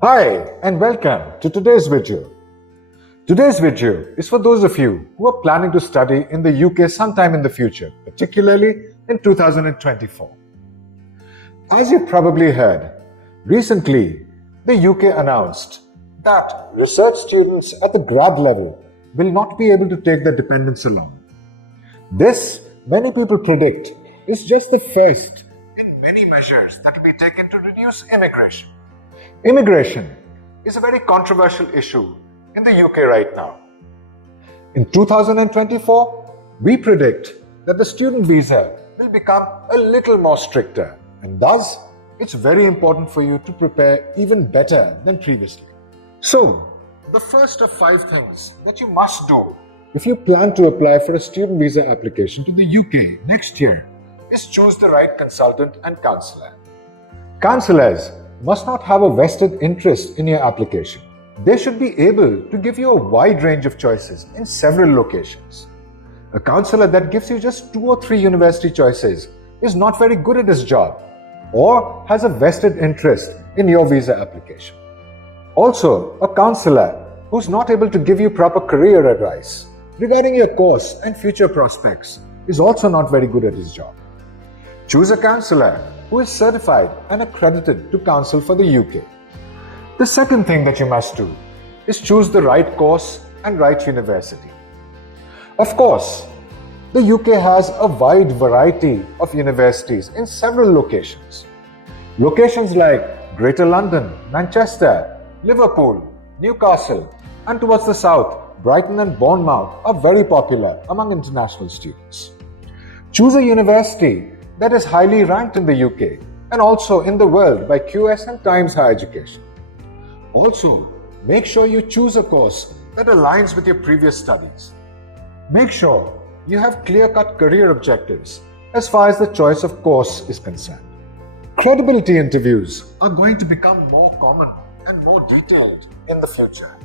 Hi and welcome to today's video. Today's video is for those of you who are planning to study in the UK sometime in the future, particularly in 2024. As you probably heard, recently the UK announced that research students at the grad level will not be able to take their dependents along. This, many people predict, is just the first in many measures that will be taken to reduce immigration. Immigration is a very controversial issue in the UK right now. In 2024, we predict that the student visa will become a little more stricter, and thus it's very important for you to prepare even better than previously. So, the first of 5 things that you must do if you plan to apply for a student visa application to the UK next year is choose the right consultant and counselor. Counselors must not have a vested interest in your application. They should be able to give you a wide range of choices in several locations. A counselor that gives you just 2 or 3 university choices is not very good at his job or has a vested interest in your visa application. Also, a counselor who's not able to give you proper career advice regarding your course and future prospects is also not very good at his job. Choose a counselor who is certified and accredited to counsel for the UK. The second thing that you must do is choose the right course and right university. Of course, the UK has a wide variety of universities in several locations. Locations like Greater London, Manchester, Liverpool, Newcastle, and towards the south, Brighton and Bournemouth are very popular among international students. Choose a university that is highly ranked in the UK and also in the world by QS and Times Higher Education. Also, make sure you choose a course that aligns with your previous studies. Make sure you have clear-cut career objectives as far as the choice of course is concerned. Credibility interviews are going to become more common and more detailed in the future.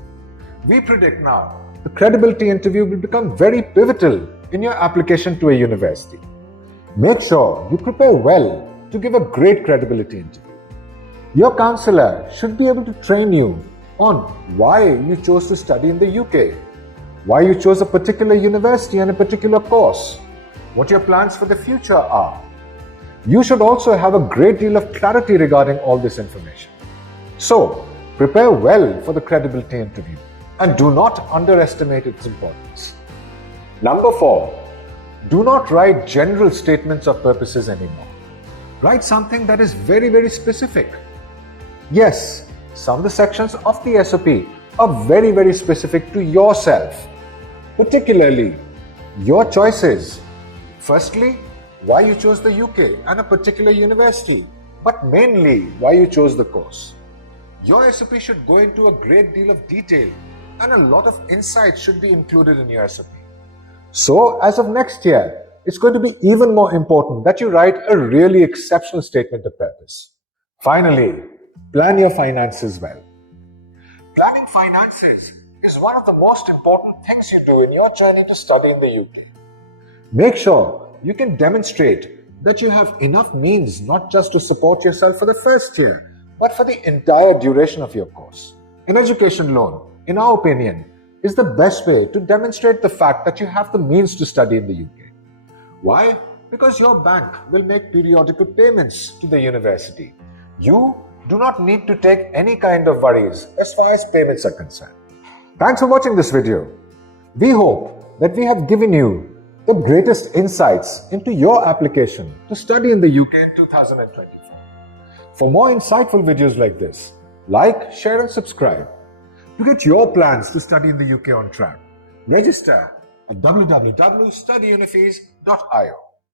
We predict now the credibility interview will become very pivotal in your application to a university. Make sure you prepare well to give a great credibility interview. Your counselor should be able to train you on why you chose to study in the UK, why you chose a particular university and a particular course, what your plans for the future are. You should also have a great deal of clarity regarding all this information. So, prepare well for the credibility interview and do not underestimate its importance. Number 4. Do not write general statements of purposes anymore. Write something that is very, very specific. Yes, some of the sections of the SOP are very, very specific to yourself, particularly your choices. Firstly, why you chose the UK and a particular university, but mainly why you chose the course. Your SOP should go into a great deal of detail and a lot of insights should be included in your SOP. So, as of next year, it's going to be even more important that you write a really exceptional statement of purpose. Finally, plan your finances well. Planning finances is one of the most important things you do in your journey to study in the UK. Make sure you can demonstrate that you have enough means not just to support yourself for the first year, but for the entire duration of your course. An education loan, in our opinion, is the best way to demonstrate the fact that you have the means to study in the UK. Why? Because your bank will make periodical payments to the university. You do not need to take any kind of worries as far as payments are concerned. Thanks for watching this video. We hope that we have given you the greatest insights into your application to study in the UK in 2024. For more insightful videos like this, like, share and subscribe. To get your plans to study in the UK on track, register at www.studyunifees.io.